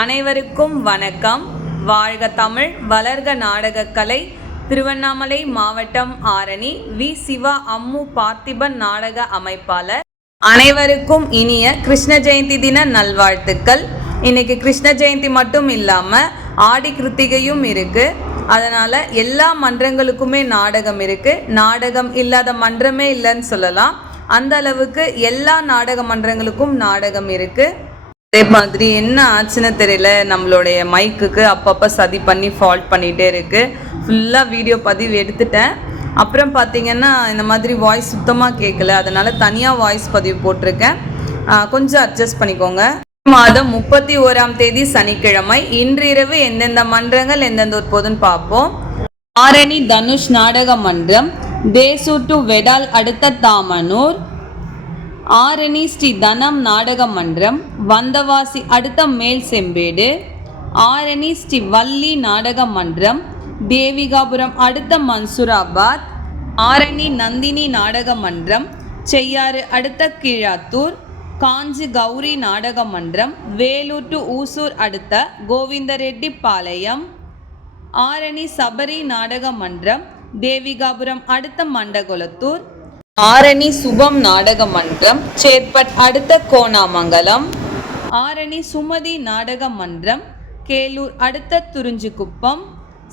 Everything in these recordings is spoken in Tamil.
அனைவருக்கும் வணக்கம். வாழ்க தமிழ், வளர்க நாடகக்கலை. திருவண்ணாமலை மாவட்டம் ஆரணி வி. சிவா அம்மு பார்த்திபன் நாடக அமைப்பாளர். அனைவருக்கும் இனிய கிருஷ்ண ஜெயந்தி தின நல்வாழ்த்துக்கள். இன்னைக்கு கிருஷ்ண ஜெயந்தி மட்டும் இல்லாமல் ஆடி கிருத்திகையும் இருக்குது. அதனால் எல்லா மன்றங்களுக்குமே நாடகம் இருக்குது. நாடகம் இல்லாத மன்றமே இல்லைன்னு சொல்லலாம். அந்த அளவுக்கு எல்லா நாடக மன்றங்களுக்கும் நாடகம் இருக்குது. அதே மாதிரி என்ன ஆச்சுன்னு தெரியல, நம்மளுடைய மைக்குக்கு அப்பப்போ சதி பண்ணி ஃபால்ட் பண்ணிகிட்டே இருக்குது. ஃபுல்லாக வீடியோ பதிவு எடுத்துட்டேன். அப்புறம் பார்த்திங்கன்னா இந்த மாதிரி வாய்ஸ் சுத்தமாக கேட்கல. அதனால் தனியாக வாய்ஸ் பதிவு போட்டிருக்கேன். கொஞ்சம் அட்ஜஸ்ட் பண்ணிக்கோங்க. மாதம் 31ஆம் தேதி சனிக்கிழமை இன்று இரவு எந்தெந்த மன்றங்கள் எந்தெந்த போதுன்னு பார்ப்போம். ஆரணி தனுஷ் நாடக மன்றம், தேசூர் டு வெடால் அடுத்த தாமனூர். ஆரணி ஸ்ரீ தனம் நாடக மன்றம், வந்தவாசி அடுத்த மேல் செம்பேடு. ஆரணி ஸ்ரீ வள்ளி நாடக மன்றம், தேவிகாபுரம் அடுத்த மன்சூராபாத். ஆரணி நந்தினி நாடக மன்றம், செய்யாறு அடுத்த கீழாத்தூர். காஞ்சி கௌரி நாடக மன்றம், வேலூர் டு ஊசூர் அடுத்த கோவிந்தரெட்டி பாளையம். ஆரணி சபரி நாடக மன்றம், தேவிகாபுரம் அடுத்த மண்டகுளத்தூர். ஆரணி சுபம் நாடக மன்றம், சேத்பட் அடுத்த கோணாமங்கலம். ஆரணி சுமதி நாடக மன்றம், கேலூர் அடுத்த துறிஞ்சிக்குப்பம்.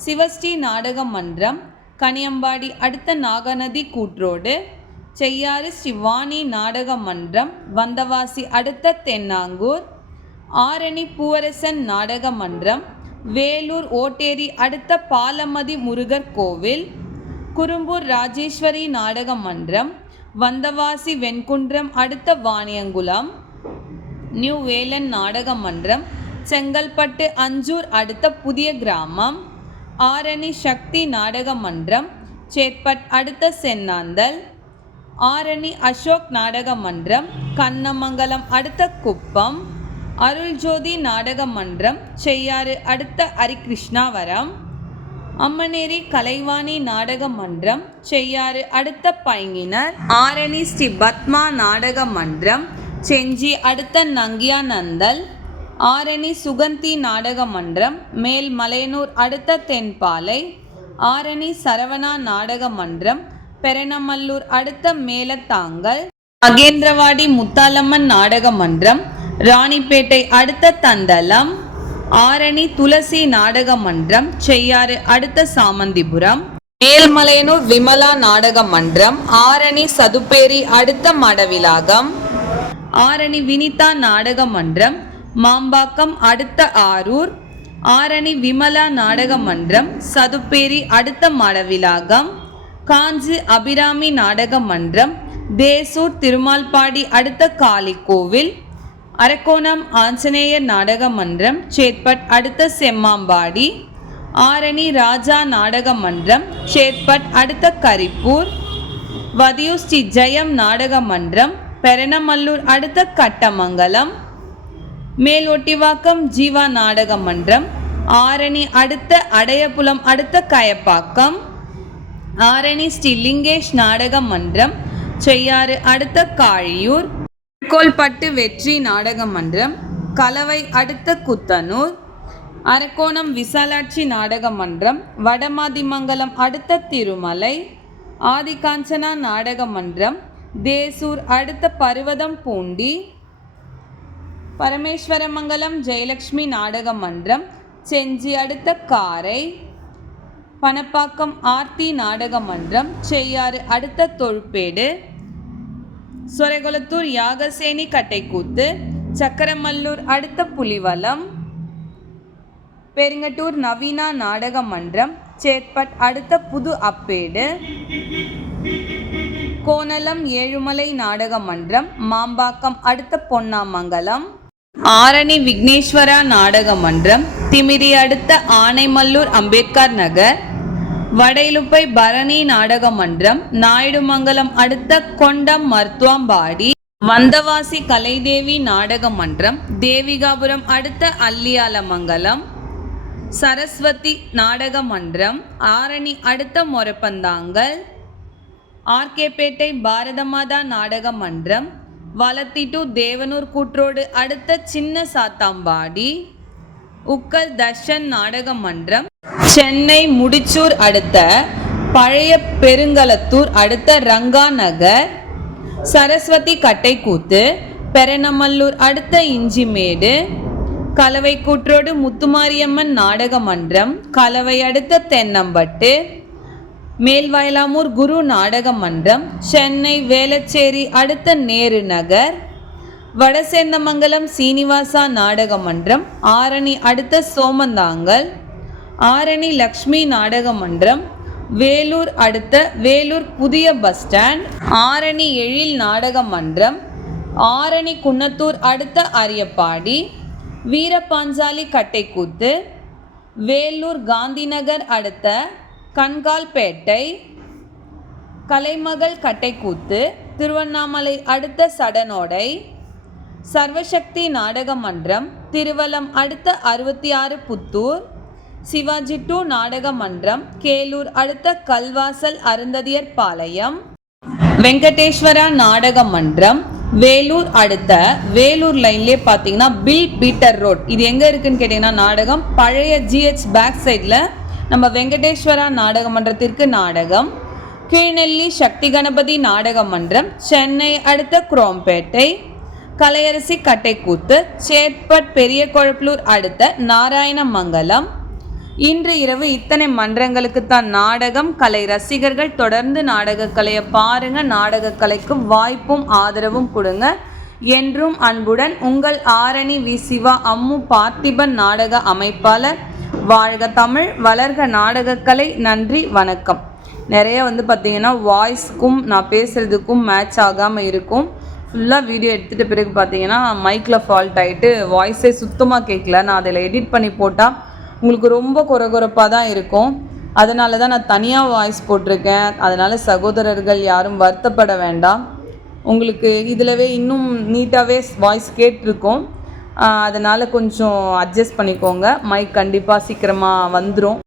சிவஸ்ரீ நாடக மன்றம், கனியம்பாடி அடுத்த நாகநதி கூட்ரோடு. செய்யாறு ஸ்ரீ வாணி நாடக மன்றம், வந்தவாசி அடுத்த தென்னாங்கூர். ஆரணி பூவரசன் நாடக மன்றம், வேலூர் ஓட்டேரி அடுத்த பாலமதி முருகர் கோவில். குறும்பூர் ராஜேஸ்வரி நாடக மன்றம், வந்தவாசி வெண்குன்றம் அடுத்த வாணியங்குளம். நியூ வேலன் நாடக மன்றம், செங்கல்பட்டு அஞ்சூர் அடுத்த புதிய கிராமம். ஆரணி சக்தி நாடக மன்றம், சேத்பட் அடுத்த சென்னாந்தல். ஆரணி அசோக் நாடக மன்றம், கண்ணமங்கலம் அடுத்த குப்பம். அருள்ஜோதி நாடக மன்றம், செய்யாறு அடுத்த ஹரிகிருஷ்ணாவரம். அம்மனேரி கலைவாணி நாடக மன்றம், செய்யாறு அடுத்த பைங்கினர். ஆரணி ஸ்ரீ பத்மா நாடக மன்றம், செஞ்சி அடுத்த நங்கியானந்தல். ஆரணி சுகந்தி நாடக மன்றம், மேல் மலையனூர் அடுத்த தென்பாலை. ஆரணி சரவணா நாடக மன்றம், பெரணமல்லூர் அடுத்த மேலத்தாங்கல். மகேந்திரவாடி முத்தாலம்மன் நாடக மன்றம், ராணிப்பேட்டை அடுத்த தண்டலம். ஆரணி துளசி நாடக மன்றம், செய்யாறு அடுத்த சாமந்திபுரம். மேல்மலையனூர் விமலா நாடக மன்றம், ஆரணி சதுப்பேரி அடுத்த மடவிலாகம். ஆரணி வினிதா நாடக மன்றம், மாம்பாக்கம் அடுத்த ஆரூர். ஆரணி விமலா நாடக மன்றம், சதுப்பேரி அடுத்த மடவிலாகம். காஞ்சி அபிராமி நாடக மன்றம், தேசூர் திருமால்பாடி அடுத்த காளிக்கோவில். அரக்கோணம் ஆஞ்சநேயர் நாடக மன்றம், சேத்பட் அடுத்த செம்மாம்பாடி. ஆரணி ராஜா நாடக மன்றம், சேத்பட் அடுத்த கரிப்பூர். வதியூர் ஸ்ரீ ஜெயம் நாடக மன்றம், பெரணமல்லூர் அடுத்த கட்டமங்கலம். மேலொட்டிவாக்கம் ஜீவா நாடக மன்றம், ஆரணி அடுத்த அடையபுலம் அடுத்த கயப்பாக்கம். ஆரணி ஸ்ரீ லிங்கேஷ் நாடக மன்றம், செய்யாறு அடுத்த காழியூர். கோல்பட்டு வெற்றி நாடக மன்றம், கலவை அடுத்த குத்தனூர். அரக்கோணம் விசாலாட்சி நாடக மன்றம், வடமாதிமங்கலம் அடுத்த திருமலை. ஆதிகாஞ்சனா நாடக மன்றம், தேசூர் அடுத்த பருவதம் பூண்டி. பரமேஸ்வரமங்கலம் ஜெயலட்சுமி நாடக மன்றம், செஞ்சி அடுத்த காரை. பணப்பாக்கம் ஆர்த்தி நாடக மன்றம், செய்யாறு அடுத்த தொழுப்பேடு. சொரகுளத்தூர் யாகசேனி கட்டைக்கூத்து, சக்கரமல்லூர் அடுத்த புலிவலம். பெருங்கட்டூர் நவீனா நாடக மன்றம், சேத்பட் அடுத்த புது அப்பேடு. கோணலம் ஏழுமலை நாடக மன்றம், மாம்பாக்கம் அடுத்த பொன்னாமங்கலம். ஆரணி விக்னேஸ்வரா நாடக மன்றம், திமிரி அடுத்த ஆனைமல்லூர் அம்பேத்கர் நகர். வடையிலுப்பை பரணி நாடக மன்றம், நாயுடுமங்கலம் அடுத்த கொண்டம் மருத்துவம்பாடி. வந்தவாசி கலைதேவி நாடக மன்றம், தேவிகாபுரம் அடுத்த அல்லியாலமங்கலம். சரஸ்வதி நாடக மன்றம், ஆரணி அடுத்த மொரப்பந்தாங்கல். ஆர்கேபேட்டை பாரதமாதா நாடக மன்றம், வலத்தி டு தேவனூர் கூட்ரோடு அடுத்த சின்ன சாத்தாம்பாடி. உக்கல் தர்ஷன் நாடக மன்றம், சென்னை முடிச்சூர் அடுத்த பழைய பெருங்களத்தூர் அடுத்த ரங்கா நகர், சரஸ்வதி கட்டைக்கூத்து, பெரணமல்லூர் அடுத்த இஞ்சிமேடு, கலவை கூற்றோடு முத்துமாரியம்மன் நாடக மன்றம், கலவை அடுத்த தென்னம்பட்டு, மேல்வயலாமூர் குரு நாடக மன்றம், சென்னை வேளச்சேரி அடுத்த நேரு நகர், வடசேந்தமங்கலம் சீனிவாசா நாடக மன்றம், ஆரணி அடுத்த சோமந்தாங்கல், ஆரணி லக்ஷ்மி நாடக மன்றம், வேலூர் அடுத்த வேலூர் புதிய பஸ் ஸ்டாண்ட், ஆரணி எழில் நாடக மன்றம், ஆரணி குன்னத்தூர் அடுத்த அரியப்பாடி, வீரபாஞ்சாலி கட்டைக்கூத்து, வேலூர் காந்திநகர் அடுத்த கண்கால்பேட்டை, கலைமகள் கட்டைக்கூத்து, திருவண்ணாமலை அடுத்த சடனோடை, சர்வசக்தி நாடக மன்றம், திருவலம் அடுத்த 66 புத்தூர், சிவாஜி 2 நாடக மன்றம், கேலூர் அடுத்த கல்வாசல் அருந்ததியர் பாளையம், வெங்கடேஸ்வரா நாடக மன்றம், வேலூர் அடுத்த வேலூர் லைன்லேயே பார்த்தீங்கன்னா பில் பீட்டர் ரோட். இது எங்கே இருக்குதுன்னு கேட்டிங்கன்னா நாடகம் பழைய GH பேக் சைடில் நம்ம வெங்கடேஸ்வரா நாடக மன்றத்திற்கு நாடகம், கீழ்நெல்லி சக்தி கணபதி நாடக மன்றம், சென்னை அடுத்த குரோம்பேட்டை, கலையரசி கட்டைக்கூத்து, சேட்பட் பெரிய கொழப்பலூர் அடுத்த நாராயணமங்கலம். இன்று இரவு இத்தனை மன்றங்களுக்கு தான் நாடகம். கலை ரசிகர்கள் தொடர்ந்து நாடகக்கலையை பாருங்கள். நாடகக்கலைக்கு வாய்ப்பும் ஆதரவும் கொடுங்க. என்றும் அன்புடன் உங்கள் ஆரணி வி. சிவா அம்மு பார்த்திபன் நாடக அமைப்பாளர். வாழ்க தமிழ், வளர்க நாடகக்கலை. நன்றி, வணக்கம். நிறைய பார்த்திங்கன்னா வாய்ஸ்க்கும் நான் பேசுகிறதுக்கும் மேட்ச் ஆகாமல் இருக்கும். ஃபுல்லாக வீடியோ எடுத்துகிட்ட பிறகு பார்த்திங்கன்னா மைக்கில் ஃபால்ட் ஆகிட்டு வாய்ஸே சுத்தமாக கேட்கல. நான் அதில் எடிட் பண்ணி போட்டால் உங்களுக்கு ரொம்ப குறகுறப்பாக தான் இருக்கும். அதனால தான் நான் தனியாக வாய்ஸ் போட்டிருக்கேன். அதனால் சகோதரர்கள் யாரும் வருத்தப்பட வேண்டாம். உங்களுக்கு இதிலவே இன்னும் நீட்டாகவே வாய்ஸ் கேட்டிருக்கோம். அதனால் கொஞ்சம் அட்ஜஸ்ட் பண்ணிக்கோங்க. மைக் கண்டிப்பாக சீக்கிரமாக வந்துடும்.